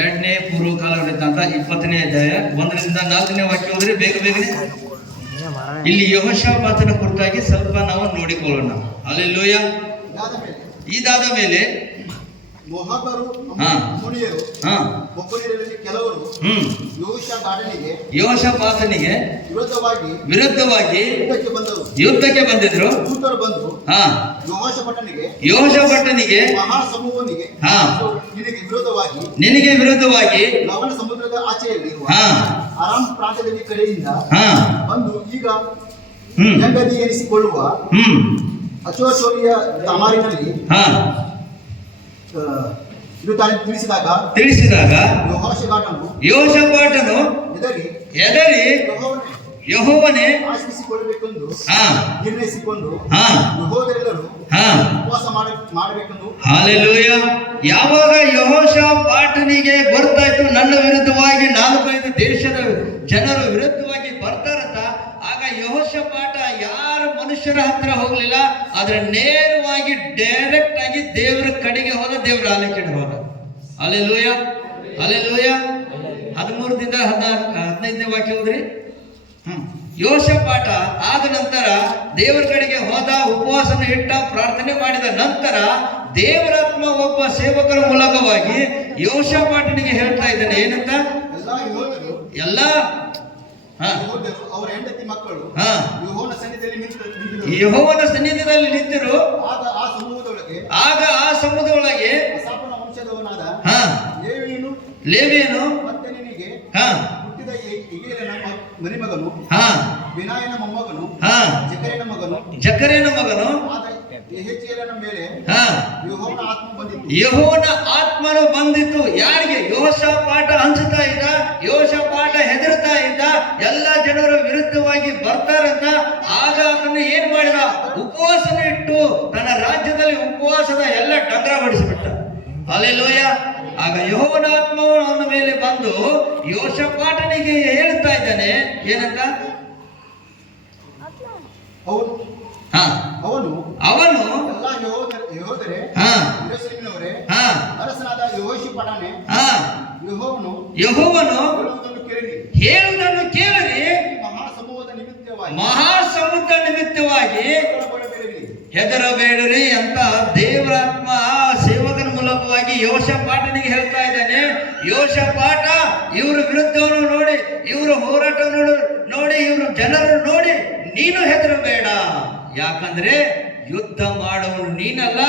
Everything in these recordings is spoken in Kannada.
ಎರಡನೇ ಪೂರ್ವಕಾಲ ವೃತ್ತಾಂತ 20ನೇ ಅಧ್ಯಾಯ 1ರಿಂದ 4ನೇ ವಾಕ್ಯ ಹೋದ್ರೆ ಬೇಗ ಬೇಗನೆ ಇಲ್ಲಿ ಯೆಹೋಷಾಫಾತನ ಕುರಿತಾಗಿ ಸ್ವಲ್ಪ ನಾವು ನೋಡಿಕೊಳ್ಳೋಣ. ಹಲ್ಲೆಲೂಯ. ಇದಾದ ಮೇಲೆ ಮೊಹಾಬರು ಮುನಿಯರು ಒಬ್ಬರಲ್ಲಿ ಕೆಲವರು ಯೆಹೋಷಾಫಾತನಿಗೆ ವಿರುದ್ಧವಾಗಿ ಯುದ್ಧಕ್ಕೆ ಬಂದಿದ್ರು. ಯೆಹೋಷಾಫಾಟನಿಗೆ ನಿನಗೆ ವಿರುದ್ಧವಾಗಿ ಸಮುದ್ರದ ಆಚೆಯಲ್ಲಿ ಅರಾಮ್ ಪ್ರಾಂತ್ಯದಲ್ಲಿ ಕಡೆಯಿಂದ ಬಂದು ಈಗ ಜಂಗದಿ ಎನಿಸಿಕೊಳ್ಳುವ ಅಚೋಚೋರಿಯ ತಮಾರಿನಲ್ಲಿ ತಿಳಿಸಿದಾಗ ಯೆಹೋಷಾಫಾಟನು ಎದರಿ ಯೆಹೋವನೇ ಆಶ್ರಯಿಸಿಕೊಳ್ಳಬೇಕೆಂದು ನಿರ್ಣಯಿಸಿಕೊಂಡು ಯೆಹೂದ್ಯರೆಲ್ಲರೂ ಉಪವಾಸ ಮಾಡಬೇಕೆಂದು. ಹಲ್ಲೆಲೂಯ. ಯಾವಾಗ ಯೆಹೋಷಾಫಾಟನಿಗೆ ಗೊತ್ತಾಯ್ತು ನನ್ನ ವಿರುದ್ಧವಾಗಿ 4-5 ದೇಶದ ಜನರು ವಿರುದ್ಧವಾಗಿ ಬರ್ತಾರಂತ, ಆಗ ಯೆಹೋಷಾಫಾಟ ಯಾರ ಮನುಷ್ಯರ ಹತ್ರ ಹೋಗ್ಲಿಲ್ಲ, ಆದ್ರೆ ನೇರವಾಗಿ ಡೈರೆಕ್ಟ್ ಆಗಿ ದೇವರ ಕಡೆಗೆ ಹೋದ, ದೇವರ ಆಲಯಕ್ಕೆ ಹೋದ. Hallelujah, hallelujah. 13ರಿಂದ 15ನೇ ವಾಕ್ಯ ಹೋದ್ರಿ. ಯೆಹೋಷಾಫಾಟ ಆದ ನಂತರ ದೇವರ ಕಡೆಗೆ ಹೋದ, ಉಪವಾಸನ ಇಟ್ಟ, ಪ್ರಾರ್ಥನೆ ಮಾಡಿದ ನಂತರ ದೇವರಾತ್ಮ ಒಬ್ಬ ಸೇವಕರ ಮೂಲಕವಾಗಿ ಯೆಹೋಷಾಫಾಟನಿಗೆ ಹೇಳ್ತಾ ಇದ್ದಾನೆ, ಏನಂತ? ಎಲ್ಲ ಅವರ ಹೆಂಡತಿ ಮಕ್ಕಳು ಯೆಹೋವನ ಸನ್ನಿಧಿಯಲ್ಲಿ ನಿಂತಿರು. ಆಗ ಆ ಸಮೂಹದೊಳಗೆ ವಂಶದವನಾದ ಲೇವಿಯನು ಮತ್ತೆ ನಿನಗೆ ಹುಟ್ಟಿದ ಇಗೇಲನ ಮರಿಮಗನು ವಿನಾಯನ ಮೊಮ್ಮಗನು ಜಕರೇನ ಮಗನು ಯೆಹೆಜ್ಕೇಲನ ಮೇಲೆ ಯೆಹೋವನ ಆತ್ಮನು ಬಂದಿತ್ತು. ಯಾರಿಗೆ? ಯೆಹೋಷಾಫಾಟ ಹಂಚುತ್ತಾ ಇದ್ದ, ಯೆಹೋಷಾಫಾಟ ಹೆದರ್ತಾ ಇದ್ದ, ಎಲ್ಲ ಜನರು ವಿರುದ್ಧವಾಗಿ ಬರ್ತಾರಂತ. ಆಗ ಆತನು ಏನ್ ಮಾಡಿದ? ಉಪವಾಸನ ಇಟ್ಟು ತನ್ನ ರಾಜ್ಯದಲ್ಲಿ ಉಪವಾಸದ ಎಲ್ಲ ಡಂಗ್ರ ಬಡಿಸಿಬಿಟ್ಟ. ಹಲ್ಲೆಲೂಯ. ಆಗ ಯೆಹೋವನ ಆತ್ಮವು ಅವನ ಮೇಲೆ ಬಂದು ಯೆಹೋಷಾಫಾಟನಿಗೆ ಹೇಳ್ತಾ ಇದ್ದಾನೆ, ಏನಂತ? ಅವನು ಅರಸನಾದ ಯೆಹೋವನು ಹೇಳುವುದನ್ನು ಕೇಳಿರಿ, ಮಹಾಸಮುದ್ರ ನಿಮಿತ್ತವಾಗಿ ಹೆದರಬೇಡರಿ ಅಂತ ದೇವರಾತ್ಮ ಸೇವಕನ ಮೂಲಕವಾಗಿ ಯೆಹೋಷಾಫಾಟನಿಗೆ ಹೇಳ್ತಾ ಇದ್ದಾನೆ. ಯೆಹೋಷಾಫಾಟ ಇವ್ರ ವಿರುದ್ಧವನ್ನು ನೋಡಿ, ಇವ್ರ ಹೋರಾಟವನ್ನು ನೋಡಿ, ಇವ್ರ ಜನರನ್ನು ನೋಡಿ ನೀನು ಹೆದರಬೇಡ, ಯಾಕಂದ್ರೆ ಯುದ್ಧ ಮಾಡುವನು ನೀನಲ್ಲ,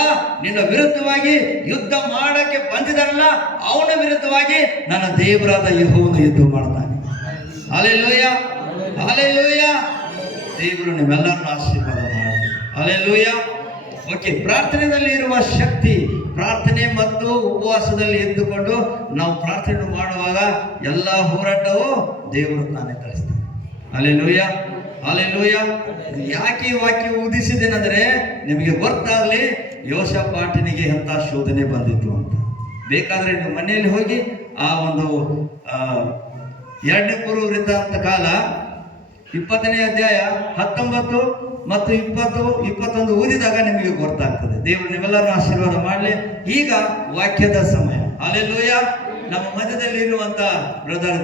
ನಿನ್ನ ವಿರುದ್ಧವಾಗಿ ಯುದ್ಧ ಮಾಡಕ್ಕೆ ಬಂದಿದ್ದಾನಲ್ಲ ಅವನ ವಿರುದ್ಧವಾಗಿ ನನ್ನ ದೇವರಾದ ಯೆಹೋವನು ಯುದ್ಧ ಮಾಡ್ತಾನೆ. Hallelujah, hallelujah. ದೇವರು ನಿಮ್ಮೆಲ್ಲರನ್ನು ಆಶೀರ್ವಾದ ಮಾಡಿ. ಹಲ್ಲೆಲೂಯ. ಓಕೆ, ಪ್ರಾರ್ಥನೆಯಲ್ಲಿ ಇರುವ ಶಕ್ತಿ, ಪ್ರಾರ್ಥನೆ ಮತ್ತು ಉಪವಾಸದಲ್ಲಿ ಎದ್ದುಕೊಂಡು ನಾವು ಪ್ರಾರ್ಥನೆ ಮಾಡುವಾಗ ಎಲ್ಲ ಹೋರಾಟವು ದೇವರು ತಾನೇ ಕಳಿಸ್ತಾನೆ. Hallelujah, hallelujah. ಯಾಕೆ ಈ ವಾಕ್ಯ ಉದಿಸಿದ್ದೇನೆಂದ್ರೆ ನಿಮಗೆ ಗೊತ್ತಾಗಲಿ ಯೆಹೋಷಾಫಾಟನಿಗೆ ಎಂಥ ಶೋಧನೆ ಬಂದಿತ್ತು ಅಂತ. ಬೇಕಾದ್ರೆ ನೀವು ಮನೆಯಲ್ಲಿ ಹೋಗಿ ಆ ಒಂದು 2ನೇ ಪೂರ್ವ ವೃತ್ತಾಂತ ಕಾಲ 20ನೇ ಅಧ್ಯಾಯ 19 ಮತ್ತು 20, 21 ಓದಿದಾಗ ನಿಮಗೆ ಗೊತ್ತಾಗ್ತದೆ. ದೇವರು ನೀವೆಲ್ಲರೂ ಆಶೀರ್ವಾದ ಮಾಡಲಿ. ಈಗ ವಾಕ್ಯದ ಸಮಯ. ಹಲ್ಲೆಲೂಯ. ನಮ್ಮ ಮಧ್ಯದಲ್ಲಿ ಇರುವಂತ ಬ್ರದರ್